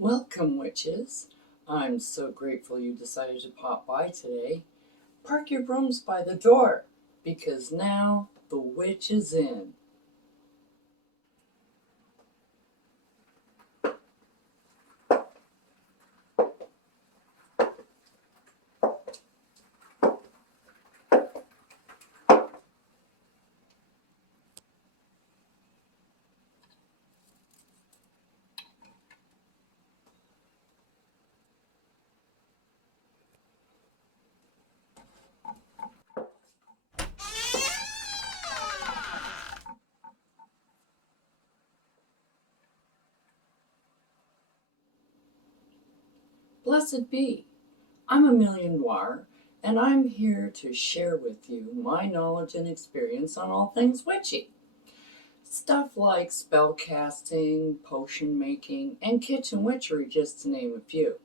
Welcome, witches. I'm so grateful you decided to pop by today. Park your brooms by the door, because now the witch is in. Blessed be. I'm Amelia Noir, and I'm here to share with you my knowledge and experience on all things witchy. Stuff like spell casting, potion making, and kitchen witchery, just to name a few.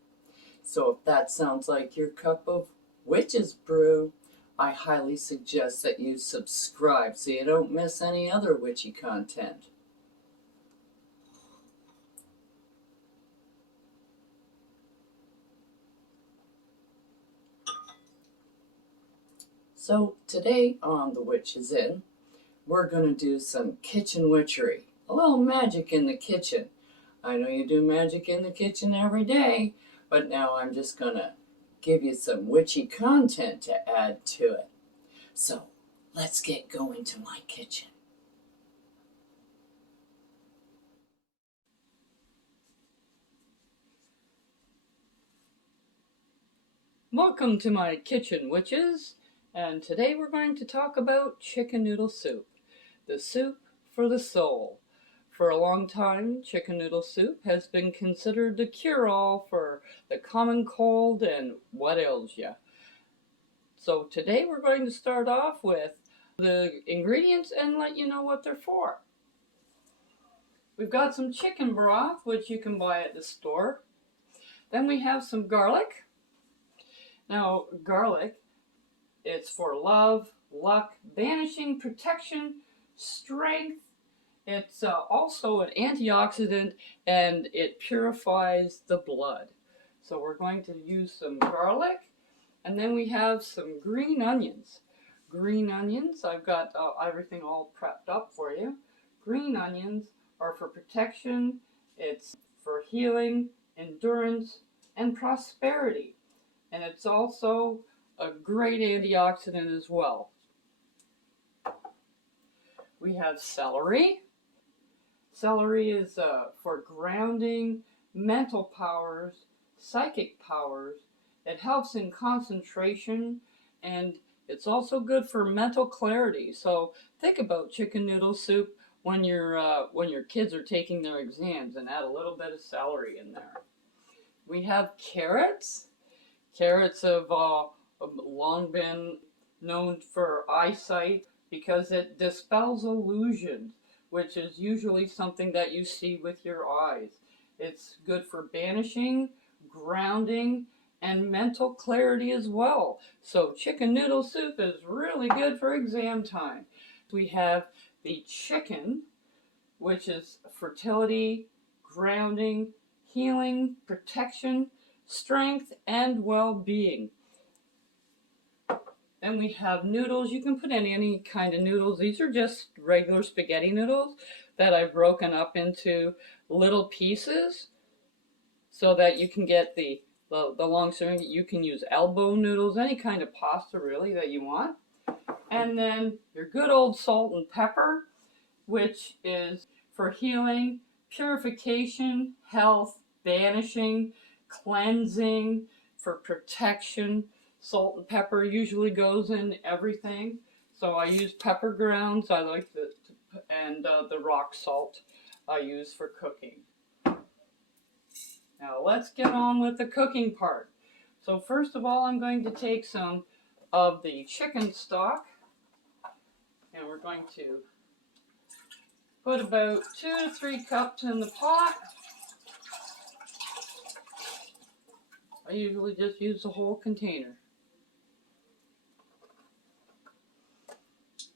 So if that sounds like your cup of witch's brew, I highly suggest that you subscribe so you don't miss any other witchy content. So today on The Witch is In, we're going to do some kitchen witchery, a little magic in the kitchen. I know you do magic in the kitchen every day, but now I'm just going to give you some witchy content to add to it. So let's get going to my kitchen. Welcome to my kitchen, witches, and today we're going to talk about chicken noodle soup, the soup for the soul. For a long time, chicken noodle soup has been considered the cure-all for the common cold and what ails ya. So today we're going to start off with the ingredients and let you know what they're for. We've got some chicken broth, which you can buy at the store. Then we have some garlic. Now, garlic, it's for love, luck, banishing, protection, strength. It's also an antioxidant, and it purifies the blood. So we're going to use some garlic, and then we have some green onions. Green onions, I've got everything all prepped up for you. Green onions are for protection, it's for healing, endurance, and prosperity. And it's also a great antioxidant as well. We have celery. Celery is for grounding, mental powers, psychic powers. It helps in concentration, and it's also good for mental clarity. So think about chicken noodle soup when your kids are taking their exams, and add a little bit of celery in there. We have carrots. Carrots have long been known for eyesight because it dispels illusions, which is usually something that you see with your eyes. It's good for banishing, grounding, and mental clarity as well. So chicken noodle soup is really good for exam time. We have the chicken, which is fertility, grounding, healing, protection, strength, and well-being. Then we have noodles. You can put in any kind of noodles. These are just regular spaghetti noodles that I've broken up into little pieces so that you can get the long serving. You can use elbow noodles, any kind of pasta really that you want. And then your good old salt and pepper, which is for healing, purification, health, banishing, cleansing, for protection. Salt and pepper usually goes in everything. So I use pepper grounds. I like and the rock salt I use for cooking. Now let's get on with the cooking part. So first of all, I'm going to take some of the chicken stock, and we're going to put about 2 to 3 cups in the pot. I usually just use the whole container.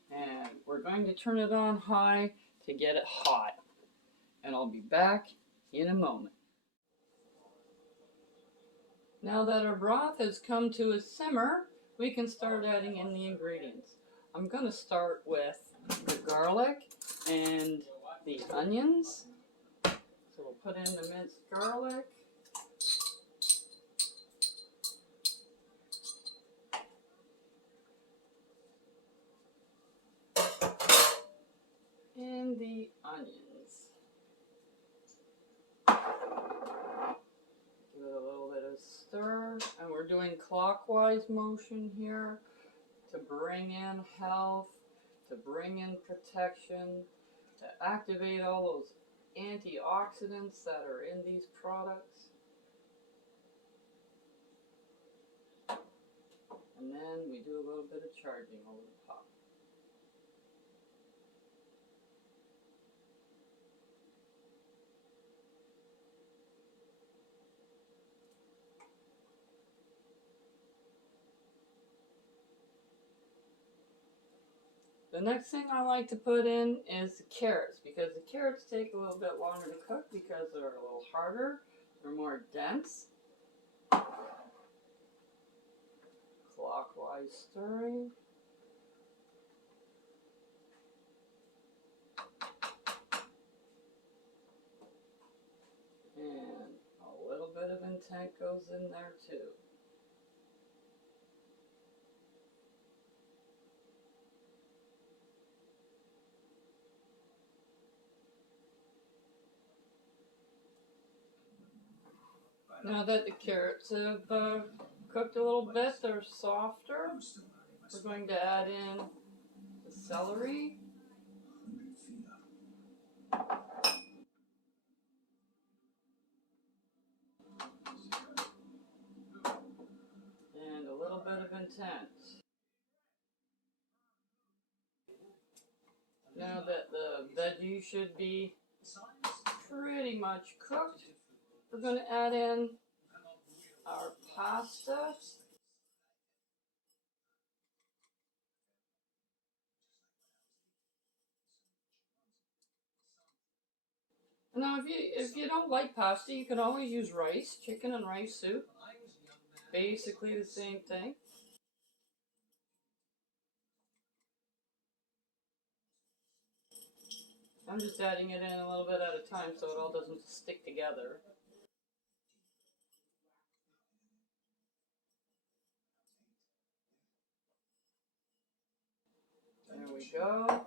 And we're going to turn it on high to get it hot. And I'll be back in a moment. Now that our broth has come to a simmer, we can start adding in the ingredients. I'm going to start with the garlic and the onions. So we'll put in the minced garlic. And the onions. Give it a little bit of stir. And we're doing clockwise motion here to bring in health, to bring in protection, to activate all those antioxidants that are in these products. And then we do a little bit of charging over the top. The next thing I like to put in is the carrots, because the carrots take a little bit longer to cook because they're a little harder, they're more dense. Clockwise stirring. And a little bit of intent goes in there too. Now that the carrots have cooked a little bit, they're softer, we're going to add in the celery. And a little bit of intent. Now that the veggies should be pretty much cooked, we're going to add in our pasta. Now if you don't like pasta, you can always use rice, chicken and rice soup. Basically the same thing. I'm just adding it in a little bit at a time so it all doesn't stick together. There we go.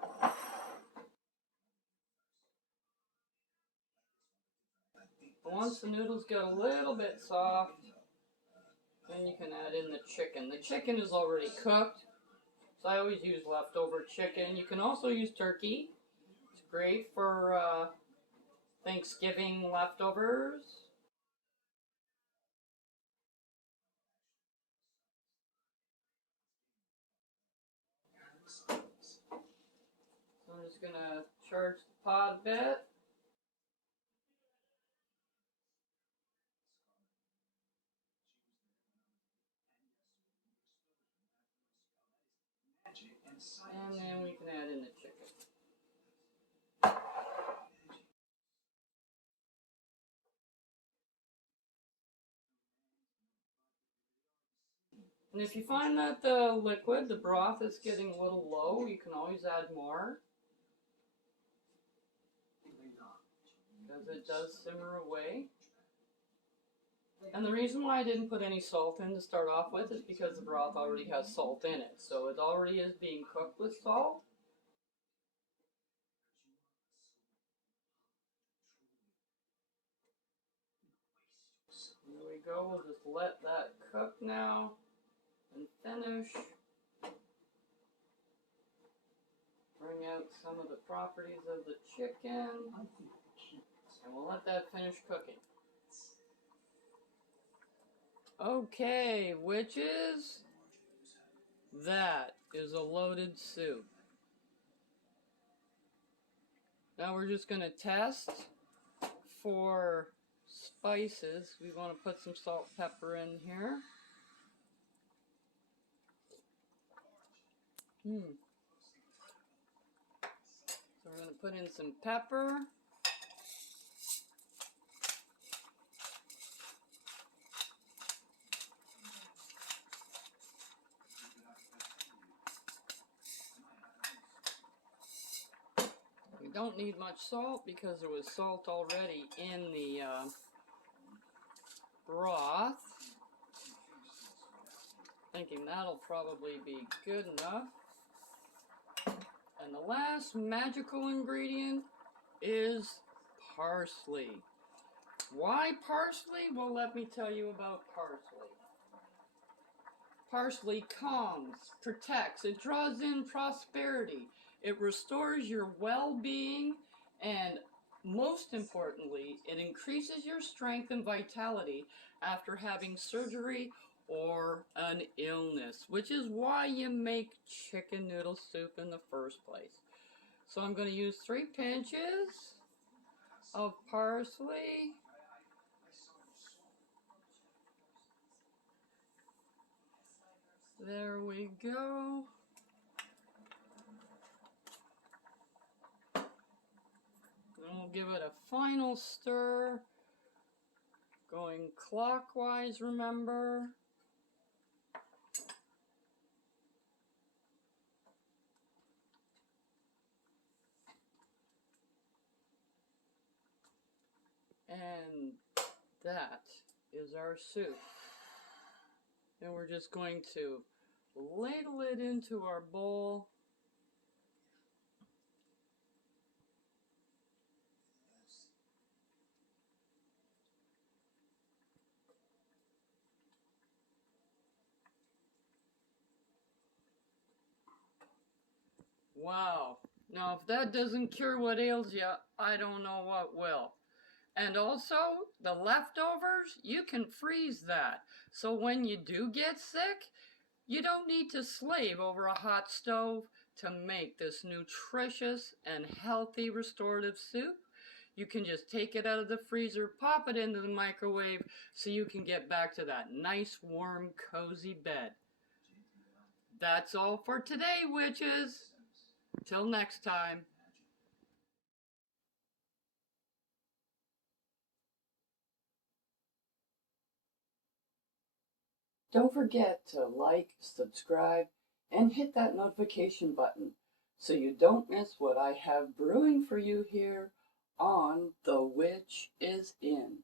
Once the noodles get a little bit soft, then you can add in the chicken. The chicken is already cooked, so I always use leftover chicken. You can also use turkey. It's great for Thanksgiving leftovers. So I'm just going to charge the pot a bit. And then we can add in the chicken. And if you find that the liquid, the broth, is getting a little low, you can always add more, because it does simmer away. And the reason why I didn't put any salt in to start off with is because the broth already has salt in it. So it already is being cooked with salt. There we go. We'll just let that cook now and finish. Bring out some of the properties of the chicken. And we'll let that finish cooking. Okay, witches, that is a loaded soup. Now we're just going to test for spices. We want to put some salt and pepper in here. So we're going to put in some pepper. don't need much salt because there was salt already in the broth. Thinking that'll probably be good enough. And the last magical ingredient is parsley. Why parsley? Well, let me tell you about parsley. Parsley calms, protects, it draws in prosperity, it restores your well-being, and most importantly, it increases your strength and vitality after having surgery or an illness, which is why you make chicken noodle soup in the first place. So I'm going to use 3 pinches of parsley. There we go. And we'll give it a final stir. Going clockwise, remember. And that is our soup. And we're just going to ladle it into our bowl. Wow. Now, if that doesn't cure what ails you, I don't know what will. And also, the leftovers, you can freeze that. So when you do get sick, you don't need to slave over a hot stove to make this nutritious and healthy restorative soup. You can just take it out of the freezer, pop it into the microwave so you can get back to that nice, warm, cozy bed. That's all for today, witches. Till next time. Don't forget to like, subscribe, and hit that notification button so you don't miss what I have brewing for you here on The Witch is In.